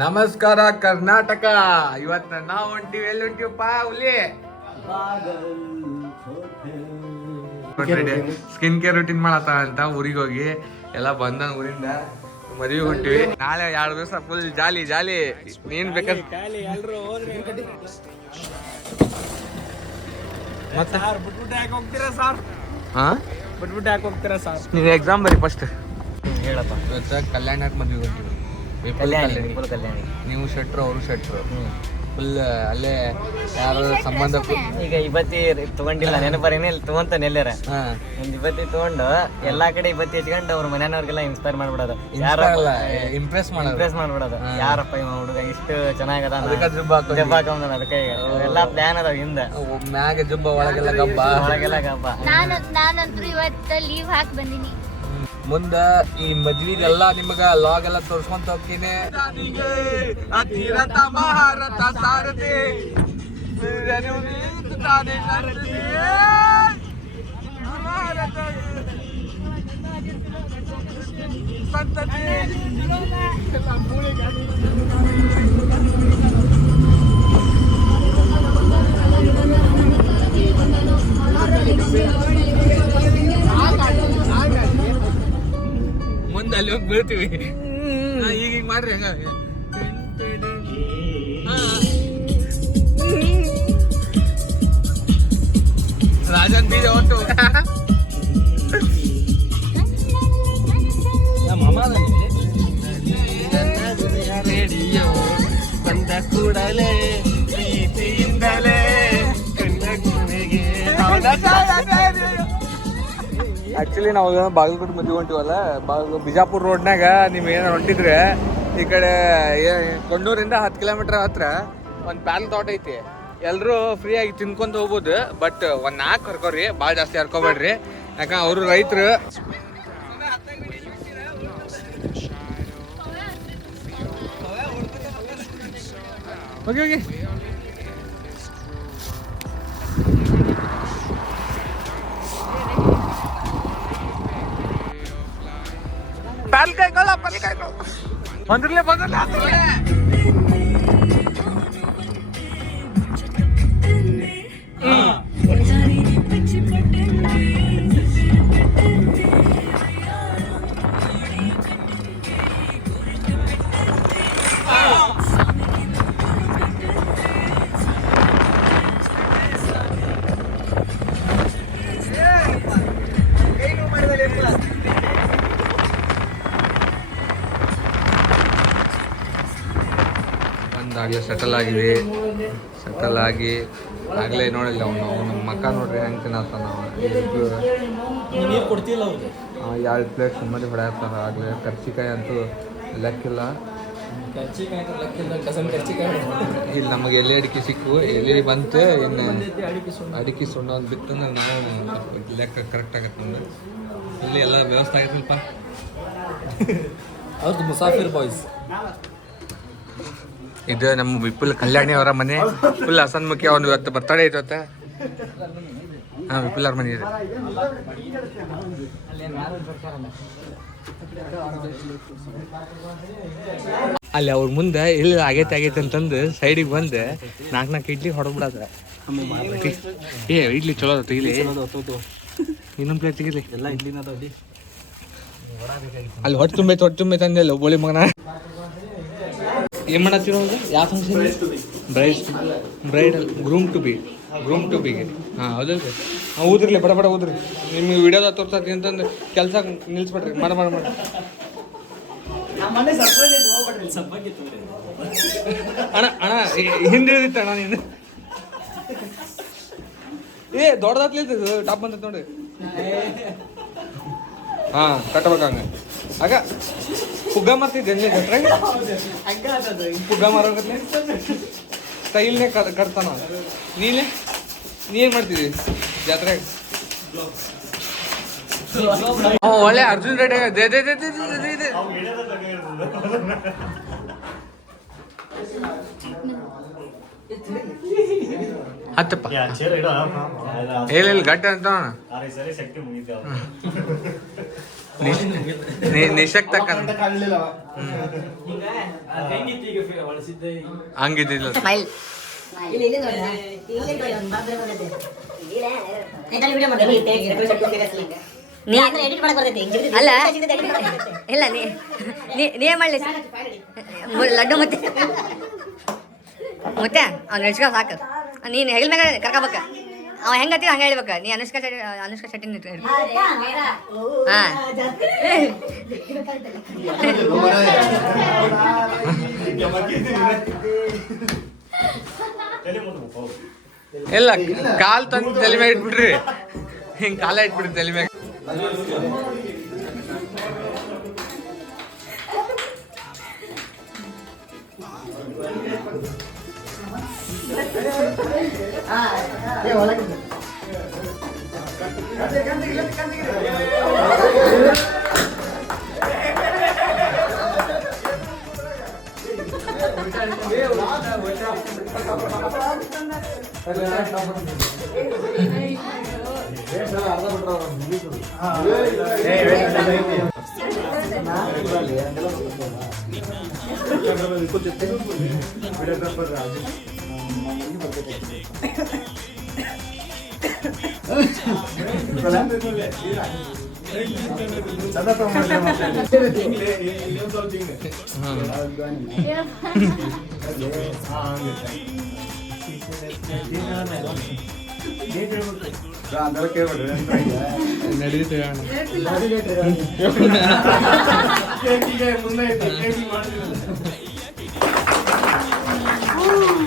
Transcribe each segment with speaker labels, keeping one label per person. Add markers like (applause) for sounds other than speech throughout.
Speaker 1: ನಮಸ್ಕಾರ ಕರ್ನಾಟಕ. ಇವತ್ತ ನಾವು ಹೊಂಟಿವಿ ಎಲ್ಲಿ ಹೊಂಟಿವಪ್ಪ ಹುಲಿ? ಸ್ಕಿನ್ ಕೇರ್ ರುಟೀನ್ ಮಾಡತ್ತ ಅಂತ ಊರಿಗೆ ಹೋಗಿ ಎಲ್ಲ ಬಂದ ಊರಿಂದ ಮದುವೆ ಹೊಂಟಿವಿ. ನಾಳೆ ಎರಡು ದಿವಸ ಫುಲ್ ಜಾಲಿ ಜಾಲಿ. ನೀನ್ ಬೇಕಾದ್ರೆ ಮತ್ತೆ?
Speaker 2: ಬಿಟ್ಬಿಟ್ಟು ಯಾಕೆ ಹೋಗ್ತೀರಾ ಸರ್?
Speaker 1: ಹಾ?
Speaker 2: ಬಿಟ್ಬಿಟ್ಟು ಯಾಕೆ ಹೋಗ್ತೀರಾ ಸರ್?
Speaker 1: ನೀನು ಎಕ್ಸಾಮ್ ಬರಿ ಫಸ್ಟ್
Speaker 3: ಹೇಳಪ್ಪ.
Speaker 1: ಕಲ್ಯಾಣ ಕಲ್ಯಾಣಕ್ಕೆ ಮದುವೆ ಹೊಂಟಿವಿ.
Speaker 3: ಕಲ್ಯಾಣಿ. ವಿಪುಲ್ ಕಲ್ಯಾಣಿ.
Speaker 1: ನೀವು ಶೆಟ್ರು ಅವರು ಶೆಟ್ರು. ಫುಲ್ ಅಲ್ಲೇ ಯಾರು ಸಂಬಂಧ
Speaker 3: ಈಗ ಇವತ್ತಿ ತಗೊಂಡಿಲ್ಲ ನೆನಪರೇನೆ ಇಲ್ಲಿ ತಗೊಂತ ನೆಲ್ಲಾರ
Speaker 1: ಹಾ.
Speaker 3: ಒಂದ್ ಇವತ್ತಿ ತಗೊಂಡು ಎಲ್ಲಾ ಕಡೆ ಇವತ್ತಿ ಹಚ್ಕೊಂಡು ಅವ್ರ ಮನೆಯವ್ರಿಗೆಲ್ಲ ಇನ್ಸ್ಪೈರ್ ಮಾಡ್ಬಿಡೋದು.
Speaker 1: ಯಾರಲ್ಲ ಅಲ್ಲ ಇಂಪ್ರೆಸ್ ಮಾಡಿ
Speaker 3: ಇಂಪ್ರೆಸ್ ಮಾಡ್ಬಿಡೋದು. ಯಾರಪ್ಪ ಇವ ಹುಡುಗ ಇಷ್ಟು ಚೆನ್ನಾಗದ
Speaker 1: ಅದಕ್ಕೆ ಜುಬ್ಬ ಹಾಕೊಂಡು.
Speaker 3: ಜಬ್ಬ ಹಾಕೊಂಡ್ ಅದಕ್ಕೆ ಎಲ್ಲಾ ಪ್ಲಾನ್ ಅದಾವ ಹಿಂದ.
Speaker 1: ಮ್ಯಾಗ ಜುಬ್ಬ ಒಳಗೆಲ್ಲ ಗಬ್ಬ.
Speaker 3: ಒಳಗೆಲ್ಲ ಗಬ್ಬ.
Speaker 4: ನಾನು ನಾನಂತೂ ಇವತ್ತು ಲೀವ್ ಹಾಕಿ ಬಂದಿನಿ.
Speaker 1: ಮುಂದ ಈ ಮದ್ವಿಗೆಲ್ಲ ನಿಮಗ ಲಾಗ್ ಎಲ್ಲ ತೋರ್ಸ್ಕೊಂತ ಹೋಗ್ತೀನಿ. ಅತಿರಥ ಬೀಳ್ತೀವಿ. ಈಗ ಈಗ ಮಾಡ್ರಿ ಹಂಗ ಹಾ. ರಾಜನ್ ಬೀಜ ಒಟ್ಟು. ರೇಡಿಯೋ ಬಂದ ಕೂಡಲೇ ಪ್ರೀತಿಯಿಂದಲೇ ಆಕ್ಚುಲಿ ನಾವು ಬಾಗಲಕೋಟೆ ಮದುವೆ ಹೊಂಟಿವಲ್ಲ, ಬಾಗ ಬಿಜಾಪುರ ರೋಡ್ನಾಗ ನೀವು ಏನಾರು ಹೊಂಟಿದ್ರೆ, ಈ ಕಡೆ ಕೊಂಡೂರಿಂದ ಹತ್ತು ಕಿಲೋಮೀಟರ್ ಹತ್ರ ಒಂದು ಪ್ಯಾಲ್ ತೋಟ ಐತಿ. ಎಲ್ಲರೂ ಫ್ರೀಯಾಗಿ ತಿನ್ಕೊಂತ ಹೋಗ್ಬೋದು ಬಟ್ ಒಂದು ನಾಲ್ಕು ಹರ್ಕೋರಿ ಭಾಳ ಜಾಸ್ತಿ ಹರ್ಕೋಬೇಡ್ರಿ. ಯಾಕಂದ್ರೆ ಅವರು ರೈತರು. ಓಕೆ ಓಕೆ வந்துடல வந்துடல ಒಂದಾಗಲೇ ಸೆಟಲ್ ಆಗಿದೆ. ಸೆಟಲ್ ಆಗಿ ಆಗಲೇ ನೋಡಿಲ್ಲ ಅವನು. ಅವನ ಮಕ್ಕ ನೋಡ್ರಿ ಹೆಂಗೆ
Speaker 2: ತಿನ್ನತ್ತಾನ
Speaker 1: ಎರಡು ಪ್ಲೇಟ್ ಸುಮ್ಮನೆ ಹೊಡೆಯತ್ತಾರ ಆಗಲೇ ಕರ್ಚಿಕಾಯಿ ಅಂತೂ ಲೆಕ್ಕಿಲ್ಲ. ಇಲ್ಲಿ ನಮಗೆ ಎಲೆ ಅಡಿಕೆ ಸಿಕ್ಕು ಎಲೆ ಬಂತು ಇನ್ನು
Speaker 2: ಅಡಿಕೆ ಸುಣ್ಣ
Speaker 1: ಅಡಿಕೆ ಸುಣ್ಣ ಒಂದು ಬಿತ್ತಂದ್ರೆ ನಾವು ಲೆಕ್ಕ ಕರೆಕ್ಟ್ ಆಗತ್ತೆ ನಮ್ಗೆ. ಇಲ್ಲಿ ಎಲ್ಲ ವ್ಯವಸ್ಥೆ ಆಗತ್ತಲ್ಪ
Speaker 2: ಅವ್ರದ್ದು (laughs) ಮುಸಾಫಿರ್ ಬಾಯ್ಸ್
Speaker 1: ಇದು ನಮ್ಮ ವಿಪುಲ್ ಕಲ್ಯಾಣಿ ಅವರ ಮನೆ. ಫುಲ್ ಅಸನ್ಮುಖಿ ಅವನು ಇವತ್ತು ಬರ್ತಡೇ ಐತೆ ಹಾಂ ವಿಪುಲ್ ಅವ್ರ ಮನೆ ಇದೆ. ಅಲ್ಲಿ ಅವ್ರ ಮುಂದೆ ಇಲ್ಲಿ ಆಗೈತೆ ಆಗೈತೆ ಅಂತಂದು ಸೈಡಿಗೆ ಬಂದು. ನಾಲ್ಕು ನಾಲ್ಕು ಇಡ್ಲಿ ಹೊಡೆದ್ಬಿಡದ. ಏ ಇಡ್ಲಿ ಚಲೋ ಅದ ತೆಗಿಲಿ. ಇನ್ನೊಂದು ಪ್ಲೇಟ್ ತೆಗಿಲಿ.
Speaker 2: ಎಲ್ಲ ಇಡ್ಲಿನ
Speaker 1: ಅಲ್ಲಿ ಹೊಟ್ಟೆ ತುಂಬೈತೆ ಹೊಟ್ಟೆ ತುಂಬೈತೆ ಅಂದೆಲ್ಲ ಬೋಳಿ ಮಗನ. ಏನ್ ಮಾಡತ್ತಿರೋ ಯಾವ function bride bridal groom to be groom to ಬಿಗೆ ಹಾಂ ಹೌದಲ್ರಿ ಹಾಂ ಊದ್ರಲಿ ಬಡ ಬಡ ಊದ್ರಿ. ನಿಮ್ಗೆ ವಿಡಿಯೋದ ತೋರ್ಸತ್ತಿ ಅಂತಂದ್ರೆ ಕೆಲಸ ನಿಲ್ಸ್ಬಿಡ್ರಿ. ಮಾಡ ಮಾಡ ಮಾಡಿ. ಅಣ್ಣ ಅಣ್ಣ ಹಿಂದಿಳಿದಿತ್ತ ಅಣ್ಣ ನೀನು? ಏ ದೊಡ್ಡದಾತ್ಲಿದ್ದು ಟಾಪ್ ಬಂತ ನೋಡಿ. ಹಾ ಕಟ್ಟಬೇಕಂಗ ಆಗ. ಪುಗ್ಗ ಮಾರ್ತಿದ್ದೆ ನೀ ಜೊತೆಗೆ ಪುಗ್ಗ ಮಾರೋಗತ್ಲೆ ಸ್ಟೈಲ್ನೇ ಕಟ್ತಾನ ನೀನೆ? ನೀ ಏನ್ ಮಾಡ್ತಿದ್ದೀವಿ ಜಾತ್ರೆಗೆ? ಹ್ಞೂ ಒಳ್ಳೆ ಅರ್ಜುನ್ ರೆಡ್ಡಿ ದೇ ದೇ ದೇ ದೇ ದೇ ದೇ ದೇ. ಹತ್ತಪ್ಪ. ಇಲ್ಲ ಇಲ್ಲ ಗಟ್ಟ ಅಂತ
Speaker 5: ಸರಿ ಶಕ್ತಿ ಮುಗಿತಾವ
Speaker 1: ನಿಶಕ್ ಹಂಗಿದ್ದಿಲ್ಲ.
Speaker 5: ಸ್ಮೈಲ್ ಅಲ್ಲ ಇಲ್ಲ ನೀ ನೀ ನೀ ಮಾಡಲಿ? ಲಡ್ಡು ಮತ್ತೆ. ಮತ್ತೆ? ಅವ್ನು ನೆಡ್ಸ್ಕೊ ಸಾಕು ನೀನು ಹೆಗಲ ಮ್ಯಾಗ ಕರ್ಕೋಬೇಕ ಅವ ಹೆಂಗತ್ತಿ ಹಂಗೆ ಹೇಳ್ಬೇಕ. ನೀ ಅನುಷ್ಕಾ ಶೆಟ್ಟಿ ಅನುಷ್ಕಾ ಶೆಟ್ಟಿ ಹಾಂ.
Speaker 1: ಇಲ್ಲ ಕಾಲ್ ತಂದು ತಲೆ ಮೇಲೆ ಇಟ್ಬಿಡ್ರಿ ಹಿಂಗ್ ಕಾಲ ಇಟ್ಬಿಡ್ರಿ ತಲೆ
Speaker 6: ಅರ್ಧ ಬಿಟ್ರ
Speaker 2: उनको जितने भी
Speaker 6: वीडियोग्राफर राजू అందరూ కేవలం
Speaker 1: ನಡೀತೀವಿ ಅಣ್ಣ
Speaker 2: ಮುಂದೆ
Speaker 1: ಮ್ಯಾಗ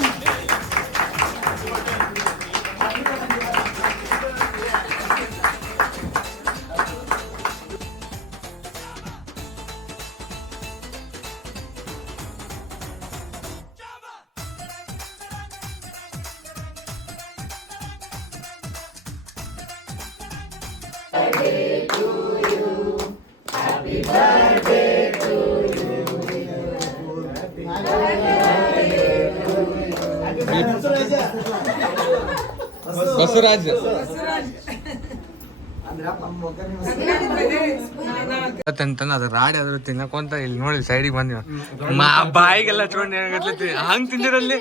Speaker 1: ನಡೀತು ಬಸವರಾಜ್. ಅಂತಂತ ಅದ ರಾಡಿ ಅದ್ರ ತಿನ್ನಕೊಂತ ಇಲ್ಲಿ ನೋಡಿ ಸೈಡಿಗೆ ಬಂದಿವ. ಮಾ ಬಾಯಿಗೆಲ್ಲ ಹಚ್ಕೊಂಡು ಹಂಗ್ ತಿಂದಿರಲ್ಲಿ?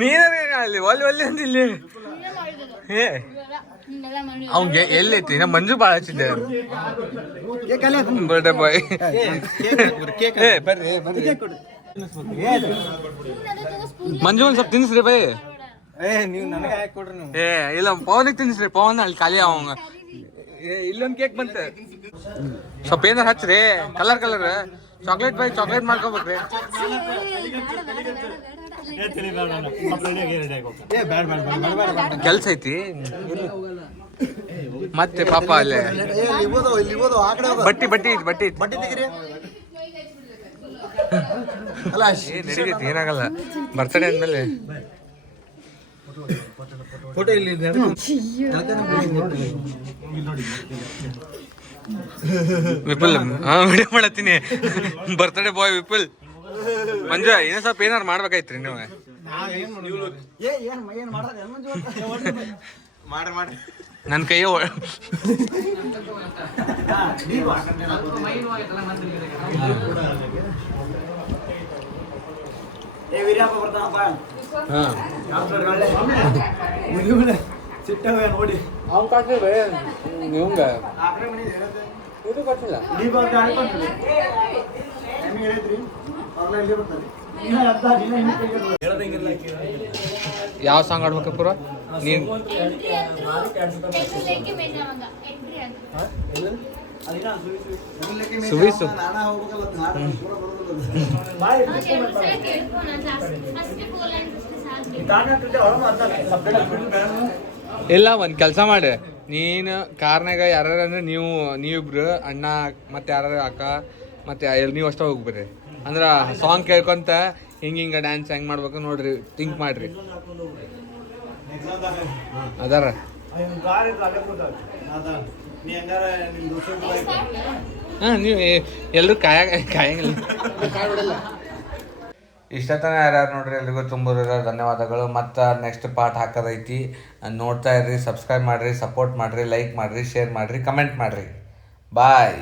Speaker 1: ನೀನೇ ಅಲ್ಲಿ? ಒಲ್ಲಿ ಒಲ್ಲಿ ಅಂತ ಇಲ್ಲಿ. ಏ. ಅವ್ಗೆ ಎಲ್ಲೈತಿ ನಾ ಮಂಜು ಭಾಳ ಹಚ್ಚಿದ್ದೆ ಬರ್ಡೇ ಬಾಯ್ ಏ ಬರ್ರಿ ಬರ್ರಿ. ಮಂಜು ಒಂದ್ ಸ್ವಲ್ಪ ತಿನ್ಸ್ರಿ ಬೈ. ಏ ಇಲ್ಲ ಪವನಿಗೆ ತಿನ್ಸ್ರಿ ಪವನ್ ಅಲ್ಲಿ ಖಾಲಿ ಅವಂಗ. ಏ ಇಲ್ಲೊಂದ್ ಕೇಕ್ ಬಂತ. ಸ್ವಲ್ಪ ಏನಾರ ಹಚ್ರಿ colour colour. Chocolate by chocolate ಮಾಡ್ಕೋಬೇಕ್ರಿ. ಕೆಲ್ಸ ಐತಿ. ಮತ್ತೆ ಪಾಪ ಅಲ್ಲೇ. ಬಟ್ಟಿ ಬಟ್ಟಿ ಬಟ್ಟಿ ಬಟ್ಟಿ ಏ ನಡೀತೈತಿ ಏನಾಗಲ್ಲ. ಬರ್ತಡೇ ಅಂದ್ಮೇಲೆ.
Speaker 2: ಫೋಟೋ ಇಲ್ಲಿ
Speaker 1: ವಿಪುಲ್ ಹಾ ವಿಡಿಯೋ ಮಾಡತ್ತೀನಿ. Birthday boy Vipul. ಮಂಜು ಇನ್ನೂ ಸ್ವಲ್ಪ ಏನಾರು ಮಾಡ್ಬೇಕಾಯ್ತ್ರಿ ನೀವು? ನನ್ನ ಕೈಯ
Speaker 7: ನೋಡಿ
Speaker 1: ಅವ್ನು ಕಟ್ರಿ ನಿಮ್ಗ ಇದು ಕಟ್ಟಿಲ್ಲ ಯಾವ ಸಾಂಗ್ ಆಡ್ಬೇಕು ಪೂರ? ನೀನ್ ಸುವಿಸು. ಇಲ್ಲ, ಒಂದ್ ಕೆಲಸ ಮಾಡಿ. ನೀನು ಕಾರ್ನಾಗ ಯಾರ್ಯಾರ ನೀವು ನೀವಿಬ್ರು, ಅಣ್ಣ, ಮತ್ತೆ ಯಾರು ಅಕ್ಕ, ಮತ್ತೆ ಎಲ್ಲಿ ನೀವು ಅಷ್ಟ ಹೋಗ್ಬಿಡ್ರಿ. ಅಂದ್ರ ಸಾಂಗ್ ಕೇಳ್ಕೊಂತ ಹಿಂಗ ಹಿಂಗ ಡ್ಯಾನ್ಸ್ ಹೆಂಗ್ ಮಾಡ್ಬೇಕು ನೋಡ್ರಿ ಥಿಂಕ್ ಮಾಡ್ರಿ. ಅದಾರ? ಹಾಂ, ನೀವು ಎಲ್ರು ಕಾಯ, ಕಾಯಂಗಿಲ್ಲ. ಇಷ್ಟತನ ಯಾರ್ಯಾರು ನೋಡ್ರಿ, ಎಲ್ರಿಗೂ ತುಂಬ ಧನ್ಯವಾದಗಳು. ಮತ್ತು ನೆಕ್ಸ್ಟ್ ಪಾರ್ಟ್ ಹಾಕೋದೈತಿ. ನೋಡ್ತಾ ಇರ್ರಿ ಸಬ್ಸ್ಕ್ರೈಬ್ ಮಾಡಿರಿ ಸಪೋರ್ಟ್ ಮಾಡಿರಿ ಲೈಕ್ ಮಾಡಿರಿ ಶೇರ್ ಮಾಡಿರಿ ಕಮೆಂಟ್ ಮಾಡಿರಿ. ಬಾಯ್